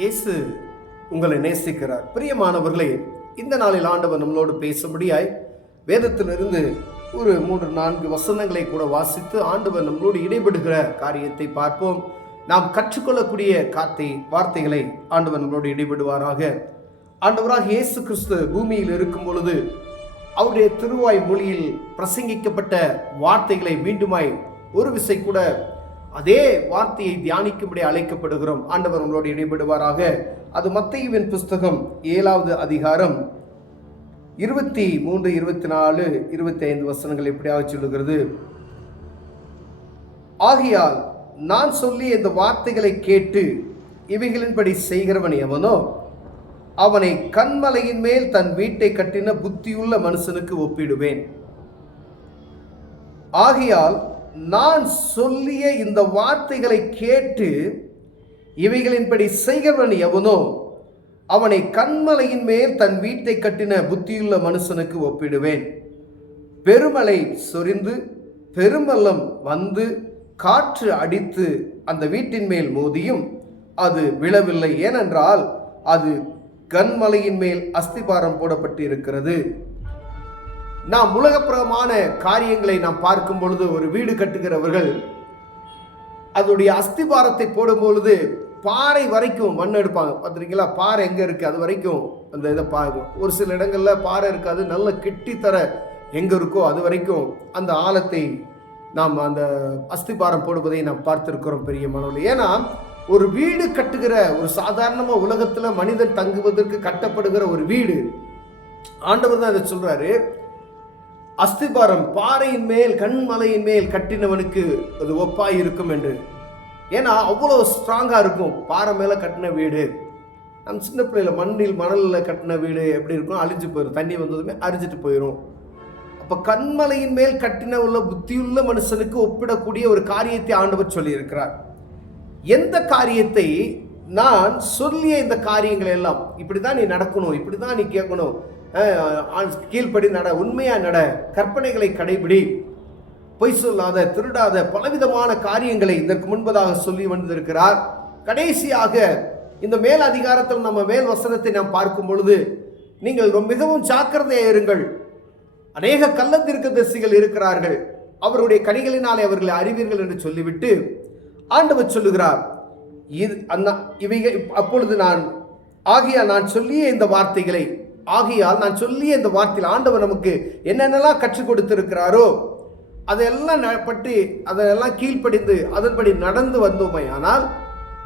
இயேசு உங்களை நேசிக்கிறார். பிரியமானவர்களே, இந்த நாளில் ஆண்டவர் நம்மளோடு பேசும்படியாய் வேதத்திலிருந்து ஒரு 3-4 வசனங்களை கூட வாசித்து ஆண்டவர் நம்மளோடு இடைபடுகிற காரியத்தை பார்ப்போம். நாம் கற்றுக்கொள்ளக்கூடிய வார்த்தைகளை ஆண்டவர் நம்மளோடு இடைபடுவாராக. ஆண்டவராக இயேசு கிறிஸ்து பூமியில் இருக்கும் பொழுது அவருடைய திருவாய் மொழியில் பிரசங்கிக்கப்பட்ட வார்த்தைகளை மீண்டுமாய் ஒரு விசை கூட அதே வார்த்தையை தியானிக்கும்படி அழைக்கப்படுகிறோம். ஆண்டவர் நம்மளோடு இடைபடுவாராக. அது மத்தேயுவின் புஸ்தகம் 7வது அதிகாரம் 23, 24, 25 வசனங்கள் எப்படியாக சொல்லுகிறது. ஆகையால் நான் சொல்லி இந்த வார்த்தைகளை கேட்டு இவைகளின்படி செய்கிறவன் எவனோ அவனை கன்மலையின் மேல் தன் வீட்டை கட்டின புத்தியுள்ள மனுஷனுக்கு ஒப்பிடுவேன். ஆகையால் நான் சொல்லிய இந்த வார்த்தைகளை கேட்டு இவைகளின்படி செய்கிறவன் எவனோ அவனை கன்மலையின் மேல் தன் வீட்டை கட்டின புத்தியுள்ள மனுஷனுக்கு ஒப்பிடுவேன். பெருமழை சொரிந்து பெருமள்ளம் வந்து காற்று அடித்து அந்த வீட்டின் மேல் மோதியும் அது விழவில்லை, ஏனென்றால் அது கன்மலையின் மேல் அஸ்திபாரம் போடப்பட்டு இருக்கிறது. நாம் உலகப்பிரமான காரியங்களை நாம் பார்க்கும் பொழுது ஒரு வீடு கட்டுகிறவர்கள் அதோடைய அஸ்திபாரத்தை போடும் பொழுது பாறை வரைக்கும் மண் எடுப்பாங்க. பார்த்துருக்கீங்களா? பாறை எங்கே இருக்குது அது வரைக்கும் அந்த இதை பார்க்கும். ஒரு சில இடங்களில் பாறை இருக்காது, நல்ல கெட்டித்தர எங்கே இருக்கோ அது வரைக்கும் அந்த ஆழத்தை நாம் அந்த அஸ்திபாரம் போடுவதை நாம் பார்த்துருக்கிறோம் பெரிய மனதில். ஏன்னா ஒரு வீடு கட்டுகிற ஒரு சாதாரணமாக உலகத்தில் மனிதன் தங்குவதற்கு கட்டப்படுகிற ஒரு வீடு, ஆண்டவர் தான் இதை சொல்கிறாரு, அஸ்திபாரம் பாறையின் மேல் கண்மலையின் மேல் கட்டினவனுக்கு அது ஒப்பாய் இருக்கும் என்று. ஏன்னா அவ்வளோ ஸ்ட்ராங்காக இருக்கும் பாறை மேலே கட்டின வீடு. நம்ம சின்ன பிள்ளையில மணலில் கட்டின வீடு எப்படி இருக்கும்? அழிஞ்சு போயிடும், தண்ணி வந்ததுமே அரிஞ்சிட்டு போயிடும். அப்போ கண்மலையின் மேல் கட்டின உள்ள புத்தியுள்ள மனுஷனுக்கு ஒப்பிடக்கூடிய ஒரு காரியத்தை ஆண்டவர் சொல்லியிருக்கிறார். எந்த காரியத்தை நான் சொல்லிய இந்த காரியங்கள் எல்லாம் இப்படி தான் நீ நடக்கணும், இப்படி தான் நீ கேட்கணும், கீழ்ப்படி நட, உண்மையா நட, கற்பனைகளை கடைபிடி, பொய் சொல்லாத, திருடாத, பலவிதமான காரியங்களை இதற்கு முன்பதாக சொல்லி வந்திருக்கிறார். கடைசியாக இந்த மேல் அதிகாரத்தில் நம்ம மேல் வசனத்தை நாம் பார்க்கும் பொழுது நீங்கள் மிகவும் ஜாக்கிரதையாக இருங்கள், அநேக கள்ளத்தீர்க்கதரிசிகள் இருக்கிறார்கள், அவருடைய கனிகளினாலே அவர்களை அறிவீர்கள் என்று சொல்லிவிட்டு ஆண்டவர் சொல்லுகிறார், அப்பொழுது ஆகையால் நான் சொல்லிய இந்த வார்த்தைகளை, ஆகையால் நான் சொல்லிய இந்த வார்த்தையில் ஆண்டவர் நமக்கு என்னென்னலாம் கற்றுக் கொடுத்திருக்கிறாரோ அதையெல்லாம் அதெல்லாம் கீழ்ப்படிந்து அதன்படி நடந்து வந்தோமே ஆனால்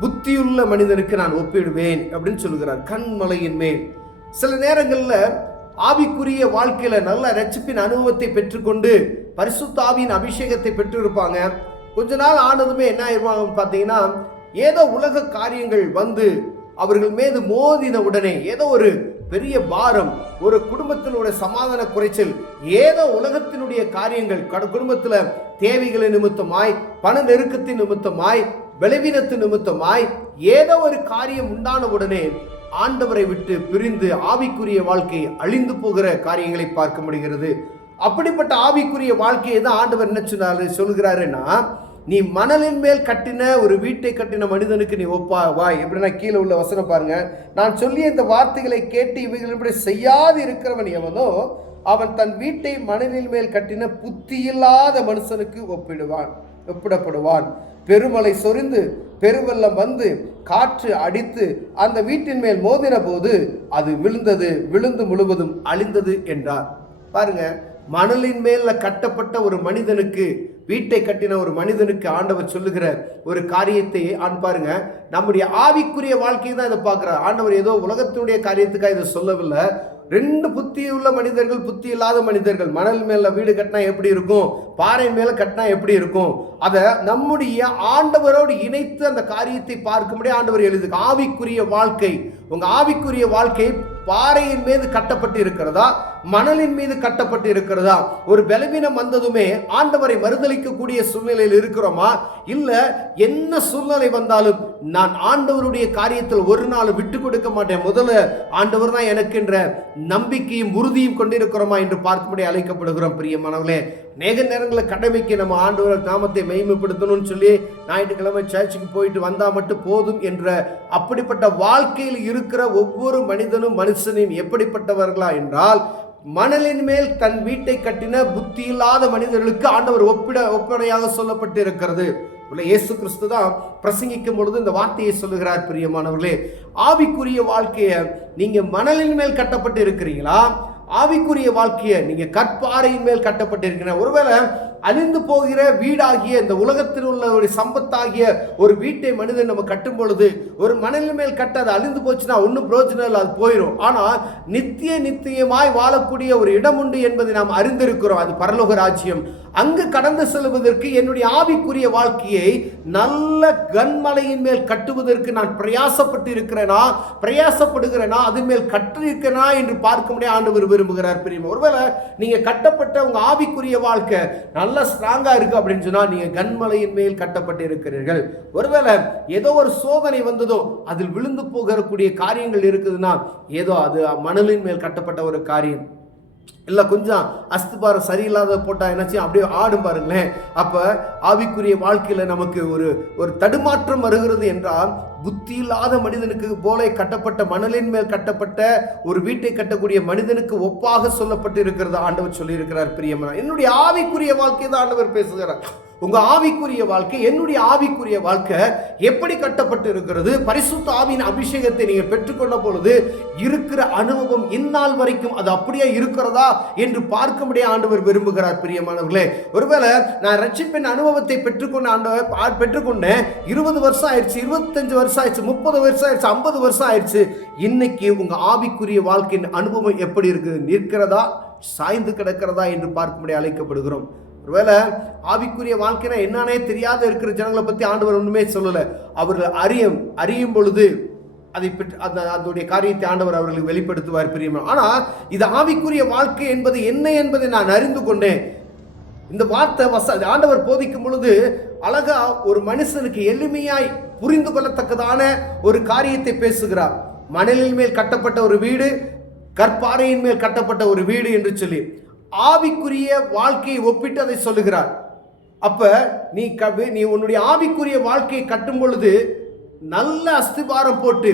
புத்தியுள்ள மனிதனுக்கு நான் ஒப்பிடுவேன் அப்படின்னு சொல்லுகிறார். கண்மலையின் மேல் சில நேரங்களில் ஆவிக்குரிய வாழ்க்கையில நல்ல ரட்சிப்பின் அனுபவத்தை பெற்றுக்கொண்டு பரிசுத்த ஆவியின் அபிஷேகத்தை பெற்றிருப்பாங்க. கொஞ்ச நாள் ஆனதுமே என்ன ஆயிருவாங்க பார்த்தீங்கன்னா, ஏதோ உலக காரியங்கள் வந்து அவர்கள் மீது மோதின உடனே ஏதோ ஒரு பெரிய பாரம், ஒரு குடும்பத்தினுடைய சமாதான குறைச்சல், ஏதோ உலகத்தினுடைய காரியங்கள், குடும்பத்தில் தேவைகளின் நிமித்தமாய், பண நெருக்கத்தின் நிமித்தமாய், பலவீனத்தின் நிமித்தமாய் ஏதோ ஒரு காரியம் உண்டான உடனே ஆண்டவரை விட்டு பிரிந்து ஆவிக்குரிய வாழ்க்கை அழிந்து போகிற காரியங்களை பார்க்க முடிகிறது. அப்படிப்பட்ட ஆவிக்குரிய வாழ்க்கையை தான் ஆண்டவர் என்ன சொல்கிறாருன்னா, நீ மணலின் மேல் கட்டின ஒரு வீட்டை கட்டின மனிதனுக்கு நீ ஒப்பாவாய். எப்படின்னா கீழே உள்ள வசனம் பாருங்க. நான் சொல்லிய இந்த வார்த்தைகளை கேட்டு இவைகளின்படி செய்யாது இருக்கிறவன் எவனோ அவன் தன் வீட்டை மணலின் மேல் கட்டின புத்தியில்லாத மனுஷனுக்கு ஒப்பிடப்படுவான். பெருமழை சொரிந்து பெருவெள்ளம் வந்து காற்று அடித்து அந்த வீட்டின் மேல் மோதின போது அது விழுந்து முழுவதும் அழிந்தது என்றார். பாருங்க, மணலின் மேல கட்டப்பட்ட ஒரு மனிதனுக்கு, வீட்டை கட்டின ஒரு மனிதனுக்கு ஆண்டவர் சொல்லுகிற ஒரு காரியத்தை பாருங்க. நம்முடைய ஆவிக்குரிய வாழ்க்கையை தான் இதை பார்க்கிறார் ஆண்டவர். ஏதோ உலகத்தினுடைய காரியத்துக்காக இதை சொல்லவில்லை. 2 புத்தியுள்ள மனிதர்கள், புத்தி இல்லாத மனிதர்கள். மணல் மேல வீடு கட்டினா எப்படி இருக்கும், பாறை மேல கட்டினா எப்படி இருக்கும், அதை நம்முடைய ஆண்டவரோடு இணைத்து அந்த காரியத்தை பார்க்கும்படி ஆண்டவர் எழுது. ஆவிக்குரிய வாழ்க்கை, உங்க ஆவிக்குரிய வாழ்க்கை பாறையின் மீது கட்டப்பட்டு இருக்கிறதா, மணலின் மீது கட்டப்பட்டு இருக்கிறதா? ஒரு பலவீனம் வந்ததுமே ஆண்டவரை மறுதலிக்கக்கூடிய சூழ்நிலையில் இருக்கிறோமா? இல்ல என்ன சூழ்நிலை வந்தாலும் நான் ஆண்டவருடைய காரியத்தில் ஒரு நாள் விட்டு கொடுக்க மாட்டேன், முதல்ல ஆண்டவர் தான் எனக்குன்ற நம்பிக்கையும் உறுதியும் கொண்டிருக்கிறோமா என்று பார்க்கும்படி அழைக்கப்படுகிறோம். பிரியமானவர்களே, அநேக நேரங்களில் கடமைக்கு நம்ம ஆண்டவர் நாமத்தை மகிமைப்படுத்தணும்னு சொல்லி ஞாயிற்றுக்கிழமை சர்ச்சுக்கு போயிட்டு வந்தா மட்டும் போதும் என்ற அப்படிப்பட்ட வாழ்க்கையில் இருக்கிற ஒவ்வொரு மனுஷனையும் எப்படிப்பட்டவர்களா என்றால், மணலின் மேல் தன் வீட்டை கட்டின புத்தி இல்லாத மனிதர்களுக்கு ஆண்டவர் ஒப்படையாக சொல்லப்பட்டு இருக்கிறது. இயேசு கிறிஸ்து தான் பிரசங்கிக்கும் பொழுது இந்த வார்த்தையை சொல்லுகிறார். பிரியமானவர்களே, ஆவிக்குரிய வாழ்க்கையை நீங்க மணலின் மேல் கட்டப்பட்டு இருக்கிறீங்களா? ஆவிக்குரிய வாழ்க்கையை நீங்க கற்பாறையின் மேல் கட்டப்பட்டு இருக்கிற? ஒருவேளை அழிந்து போகிற வீடாகிய இந்த உலகத்தில் உள்ள ஒரு சம்பத்தாகிய ஒரு வீட்டை மனிதன் நம்ம கட்டும் பொழுது, ஒரு மணலின் மேல் கட்ட அது அழிந்து போச்சுன்னா ஒன்றும் பிரயோஜனம் இல்லை, அது போயிடும். ஆனால் நித்தியமாய் வாழக்கூடிய ஒரு இடம் உண்டு என்பதை நாம் அறிந்திருக்கிறோம். அது பரலோக ராஜ்யம். அங்கு கடந்து செல்வதற்கு என்னுடைய ஆவிக்குரிய வாழ்க்கையை நல்ல கன்மலையின் மேல் கட்டுவதற்கு நான் பிரயாசப்படுகிறேனா, அதன் மேல் கற்றிருக்கிறேனா என்று பார்க்க முடியாது ஆண்டவர் விரும்புகிறார். பிரியமா, ஒருவேளை நீங்க கட்டப்பட்ட உங்க ஆவிக்குரிய வாழ்க்கை நல்ல ஸ்ட்ராங்கா இருக்கு அப்படின்னு சொன்னா நீங்க கன்மலையின் மேல் கட்டப்பட்டு இருக்கிறீர்கள். ஒருவேளை ஏதோ ஒரு சோதனை வந்ததோ, அதில் விழுந்து போகக்கூடிய காரியங்கள் இருக்குதுன்னா ஏதோ அது மணலின் மேல் கட்டப்பட்ட ஒரு காரியம் இல்லை. கொஞ்சம் அஸ்திபாரம் சரியில்லாத போட்டால் என்னாச்சும் அப்படியே ஆடும் பாருங்களேன். அப்போ ஆவிக்குரிய வாழ்க்கையில் நமக்கு ஒரு தடுமாற்றம் வருகிறது என்றால், புத்தி இல்லாத மனிதனுக்கு போல கட்டப்பட்ட மணலின் மேல் கட்டப்பட்ட ஒரு வீட்டை கட்டக்கூடிய மனிதனுக்கு ஒப்பாக சொல்லப்பட்டு இருக்கிறது ஆண்டவர் சொல்லி இருக்கிறார். பிரியமான, என்னுடைய ஆவிக்குரிய வாழ்க்கை தான் ஆண்டவர் பேசுகிறார். உங்க ஆவிக்குரிய வாழ்க்கை, என்னுடைய ஆவிக்குரிய வாழ்க்கை எப்படி கட்டப்பட்டு இருக்கிறது? பரிசுத்த ஆவியின் அபிஷேகத்தை நீங்க பெற்றுக்கொண்ட பொழுது இருக்கிற அனுபவம் இந்நாள் வரைக்கும் அது அப்படியே இருக்கிறதா என்று பார்க்க முடிய ஆண்டவர் விரும்புகிறார். பிரியமானவர்களே, ஒருவேளை நான் ரட்சிப்பின் அனுபவத்தை பெற்றுக்கொண்டேன், 20 வருஷம் ஆயிடுச்சு, 25 வருஷம் ஆயிடுச்சு, 30 வருஷம் ஆயிடுச்சு, 50 வருஷம் ஆயிடுச்சு. இன்னைக்கு உங்க ஆவிக்குரிய வாழ்க்கையின் அனுபவம் எப்படி இருக்குது? நிற்கிறதா, சாய்ந்து கிடக்கிறதா என்று பார்க்க முடிய அழைக்கப்படுகிறோம். ஒருவேளை ஆவிக்குரிய வாழ்க்கைனா என்னன்னே தெரியாத இருக்கிற ஜனங்களை பத்தி ஆண்டவர் ஒண்ணுமே சொல்லல. அவர்கள் அறியும் பொழுது அதனுடைய காரியத்தை ஆண்டவர் அவர்களுக்கு வெளிப்படுத்துவார். பிரியமா, ஆனா இது ஆவிக்குரிய வாழ்க்கை என்பது என்ன என்பதை நான் அறிந்து கொண்டேன். இந்த வார்த்தை ஆண்டவர் போதிக்கும் பொழுது அழகா ஒரு மனுஷனுக்கு எளிமையாய் புரிந்து கொள்ளத்தக்கதான ஒரு காரியத்தை பேசுகிறார். மணலின் மேல் கட்டப்பட்ட ஒரு வீடு, கற்பாறையின் மேல் கட்டப்பட்ட ஒரு வீடு என்று சொல்லி ஆவிக்குரிய வாழ்க்கையை ஒப்பிட்டு அதை சொல்லுகிறார். அப்ப நீ உன்னுடைய ஆவிக்குரிய வாழ்க்கையை கட்டும் பொழுது நல்ல அஸ்திபாரம் போட்டு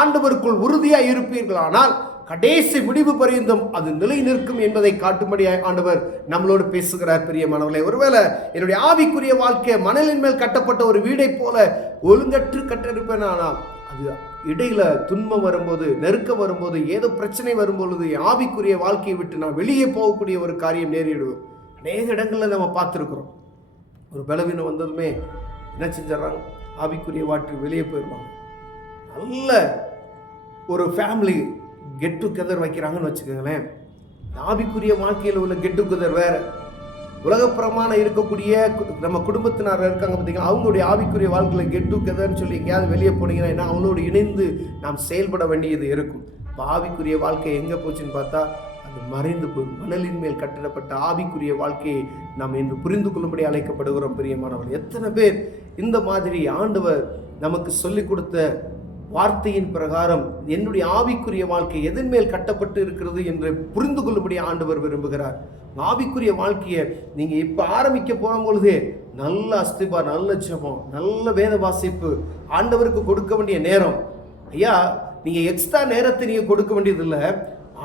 ஆண்டவருக்குள் உறுதியா இருப்பீர்களானால் கடைசி முடிவு பரியந்தம் அது நிலை நிற்கும் என்பதை காட்டும்படியாக ஆண்டவர் நம்மளோடு பேசுகிறார். பிரியமானவர்களே, ஒருவேளை என்னுடைய ஆவிக்குரிய வாழ்க்கை மணலின் மேல் கட்டப்பட்ட ஒரு வீடை போல ஒழுங்கற்று கட்டிருப்பேனானால், அது இடையில துன்பம் வரும்போது, நெருக்கம் வரும்போது, ஏதோ பிரச்சனை வரும்பொழுது ஆவிக்குரிய வாழ்க்கையை விட்டு நான் வெளியே போகக்கூடிய ஒரு காரியம் நேரிடுவோம். அநேக இடங்களில் நம்ம பார்த்துருக்குறோம். ஒரு பலவீனம் வந்ததுமே என்ன செஞ்சிடறாங்க? ஆவிக்குரிய வாழ்க்கை வெளியே போயிடுவாங்க. நல்ல ஒரு ஃபேமிலி கெட் டுகெதர் வைக்கிறாங்கன்னு வச்சுக்கோங்களேன். ஆவிக்குரிய வாழ்க்கையில் உள்ள கெட் டுகெதர் வேற. உலகப்புறமான இருக்கக்கூடிய நம்ம குடும்பத்தினர் இருக்காங்க பார்த்தீங்கன்னா, அவங்களுடைய ஆவிக்குரிய வாழ்க்கையில் கெட் டுகெதர்னு சொல்லி எங்கேயாவது வெளியே போனீங்கன்னா அவங்களோடு இணைந்து நாம் செயல்பட வேண்டியது இருக்கும். இப்போ ஆவிக்குரிய வாழ்க்கை எங்கே போச்சுன்னு பார்த்தா அது மறைந்து போய் மணலின் மேல் கட்டிடப்பட்ட ஆவிக்குரிய வாழ்க்கையை நாம் இன்று புரிந்து கொள்ளும்படி அழைக்கப்படுகிறோம். பிரியமானவர்கள், எத்தனை பேர் இந்த மாதிரி ஆண்டவர் நமக்கு சொல்லிக் கொடுத்த வார்த்தையின் பிரகாரம் என்னுடைய ஆவிக்குரிய வாழ்க்கை எதன் மேல் கட்டப்பட்டு இருக்கிறது என்று புரிந்து கொள்ளும்படி ஆண்டவர் விரும்புகிறார். ஆவிக்குரிய வாழ்க்கையை நீங்க இப்ப ஆரம்பிக்க போகும் பொழுதே நல்ல அஸ்திபா, நல்ல ஜெபம், நல்ல வேத வாசிப்பு, ஆண்டவருக்கு கொடுக்க வேண்டிய நேரம். ஐயா, நீங்க எக்ஸ்ட்ரா நேரத்தை நீங்க கொடுக்க வேண்டியது இல்லை,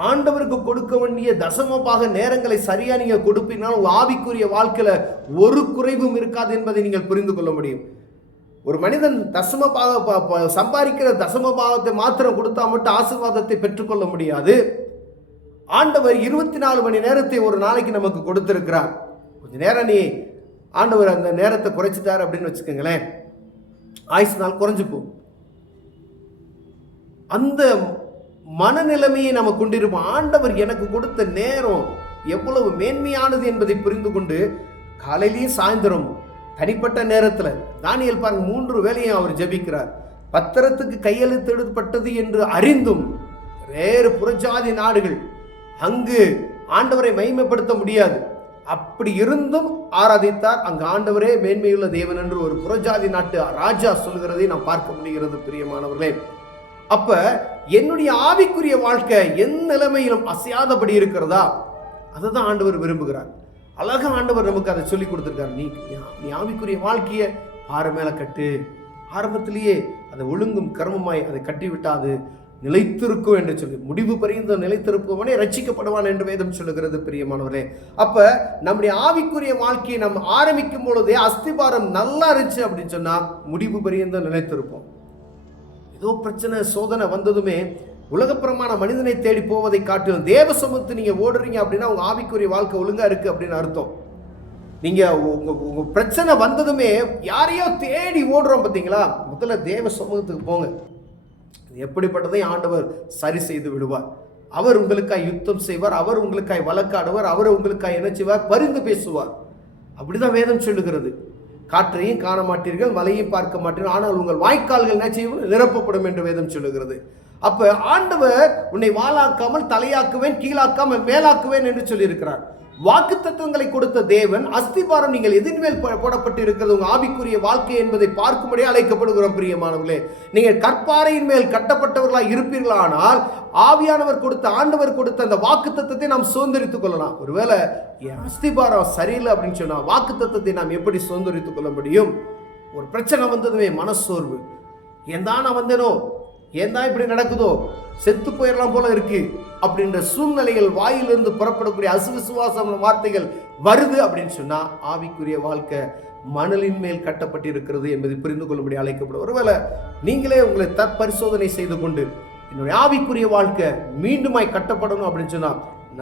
ஆண்டவருக்கு கொடுக்க வேண்டிய தசமபாக நேரங்களை சரியா நீங்க கொடுப்பீங்கன்னா உங்க ஆவிக்குரிய வாழ்க்கையில ஒரு குறைவும் இருக்காது என்பதை நீங்கள் புரிந்து கொள்ள முடியும். ஒரு மனிதன் சம்பாதிக்கிற தசமபாகத்தை மாத்திரம் கொடுத்தா மட்டும் ஆசீர்வாதத்தை பெற்றுக்கொள்ள முடியாது. ஆண்டவர் 24 மணி நேரத்தை ஒரு நாளைக்கு நமக்கு கொடுத்திருக்கிறார். கொஞ்ச நேரம் நீ ஆண்டவர் அந்த நேரத்தை குறைச்சிட்டார் அப்படின்னு வச்சுக்கோங்களேன், ஆயுசு நாள் குறைஞ்சு போகும். அந்த மனநிலைமையை நம்ம கொண்டிருப்போம். ஆண்டவர் எனக்கு கொடுத்த நேரம் எவ்வளவு மேன்மையானது என்பதை புரிந்து கொண்டு காலையிலேயும் சாயந்தரமும் தனிப்பட்ட நேரத்தில் தானியேல் பாருங்க 3 வேளையும் அவர் ஜெபிக்கிறார். பத்திரத்துக்கு கையெழுத்திடப்பட்டது என்று அறிந்தும் வேறு புறஜாதி நாடுகள் அங்கு ஆண்டவரை மகிமைப்படுத்த முடியாது, அப்படி இருந்தும் ஆராதித்தார். அங்கு ஆண்டவரே மேன்மையுள்ள தேவன் என்று ஒரு புறஜாதி நாட்டு ராஜா சொல்கிறதை நாம் பார்க்க முடிகிறது. பிரியமானவர்களே, அப்ப என்னுடைய ஆவிக்குரிய வாழ்க்கை என் நிலைமையிலும் அசையாதபடி இருக்கிறதா? அதை தான் ஆண்டவர் விரும்புகிறார். அழகா ஆண்டவர் நமக்கு அதை சொல்லி கொடுத்துருக்காரு. நீ ஆவிக்குரிய வாழ்க்கையை பாறை மேலே கட்டு. ஆரம்பத்திலேயே அதை ஒழுங்கும் கர்மமாய் அதை கட்டிவிட்டா அது நிலைத்திருக்கும் என்று சொல்லி, முடிவு பரியந்த நிலைத்திருப்பவனே ரட்சிக்கப்படுவான் என்று வேதம் சொல்லுகிறது. பிரியமானவரே, அப்ப நம்முடைய ஆவிக்குரிய வாழ்க்கையை நம்ம ஆரம்பிக்கும் பொழுதே அஸ்திபாரம் நல்லா இருந்துச்சு அப்படின்னு சொன்னா முடிவு பரியந்த நிலைத்திருப்போம். ஏதோ பிரச்சனை சோதனை வந்ததுமே உலகப்புறமான மனிதனை தேடி போவதை காட்டிலும் தேவ சமூகத்தை நீங்க ஓடுறீங்க அப்படின்னா உங்க ஆவிக்குரிய வாழ்க்கை ஒழுங்கா இருக்கு அப்படின்னு அர்த்தம். நீங்க உங்க பிரச்சனை வந்ததுமே யாரையோ தேடி ஓடுறோம் பார்த்தீங்களா, முதல்ல தேவ சமூகத்துக்கு போங்க. எப்படிப்பட்டதையும் ஆண்டவர் சரி செய்து விடுவார். அவர் உங்களுக்காய் யுத்தம் செய்வார், அவர் உங்களுக்காய் வழக்காடுவார், அவர் உங்களுக்காய் என்ன செய்வார், பரிந்து பேசுவார். அப்படிதான் வேதம் சொல்லுகிறது. காற்றையும் காண மாட்டீர்கள், மலையும் பார்க்க மாட்டீர்கள், ஆனால் உங்கள் வாய்க்கால்கள் என்ன செய்யும், நிரப்பப்படும் என்று வேதம் சொல்லுகிறது. அப்ப ஆண்டவர் உன்னை வாளாக்காமல் தலையாக்குவேன், கீழாக்காமல் மேலாக்குவேன் என்று சொல்லி இருக்கிறார். வாக்கு தத்துவங்களை கொடுத்த தேவன் அஸ்திபாரம் நீங்கள் எதின் மேல் போடப்பட்டு இருக்கிறது உங்க ஆவிக்குரிய வாழ்க்கை என்பதை பார்க்கும்படியே அழைக்கப்படுகிறோம். பிரியமானவர்களே, நீங்கள் கற்பாறையின் மேல் கட்டப்பட்டவர்களாக இருப்பீர்களானால் ஆவியானவர் கொடுத்த ஆண்டவர் கொடுத்த அந்த வாக்கு தத்துவத்தை நாம் சுதந்திரித்துக் கொள்ளலாம். ஒருவேளை என் அஸ்திபாரம் சரியில்லை அப்படின்னு சொன்னா வாக்கு தத்துவத்தை நாம் எப்படி சுதந்திரித்துக் கொள்ள முடியும்? ஒரு பிரச்சனை வந்ததுமே மனசோர்வு, ஏன் தான் நான் வந்தேனோ, ஏன் தான் இப்படி நடக்குதோ, செத்து போயிடலாம் போல இருக்கு அப்படின்ற சூழ்நிலைகள் வாயிலிருந்து புறப்படக்கூடிய அசுவிசுவாசம் வார்த்தைகள் வருது அப்படின்னு சொன்னா ஆவிக்குரிய வாழ்க்கை மணலின் மேல் கட்டப்பட்டிருக்கிறது என்பதை புரிந்து கொள்ளும்படி அழைக்கப்படும். ஒருவேளை நீங்களே உங்களை தற்பரிசோதனை செய்து கொண்டு என்னுடைய ஆவிக்குரிய வாழ்க்கை மீண்டுமாய் கட்டப்படணும் அப்படின்னு சொன்னா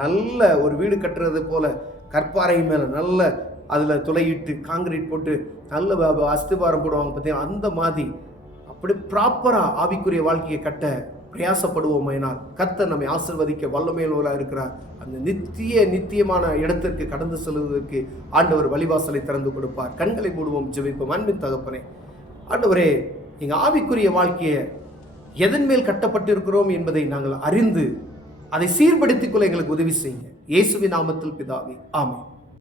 நல்ல ஒரு வீடு கட்டுறது போல கற்பாறை மேல நல்ல அதுல துளையிட்டு காங்கிரீட் போட்டு நல்ல அஸ்திபாரம் போடுவாங்க பார்த்தீங்கன்னா, அந்த மாதிரி அப்படி ப்ராப்பரா ஆவிக்குரிய வாழ்க்கையை கட்ட பிரயாசப்படுவோமையினால் கர்த்தர் நம்மை ஆசீர்வதிக்க வல்லமையுள்ளவராக இருக்கிறார். அந்த நித்தியமான இடத்திற்கு கடந்து செல்வதற்கு ஆண்டவர் வழிவாசலை திறந்து கொடுப்பார். கண்களை மூடுவோம், ஜெபிப்போம். அன்பின் தகப்பனே, ஆண்டவரே, எங்கள் ஆவிக்குரிய வாழ்க்கையை எதன் மேல் கட்டப்பட்டிருக்கிறோம் என்பதை நாங்கள் அறிந்து அதை சீர்படுத்திக் கொள்ள எங்களுக்கு உதவி செய்யுங்க. இயேசுவின் நாமத்தில் பிதாவே, ஆமென்.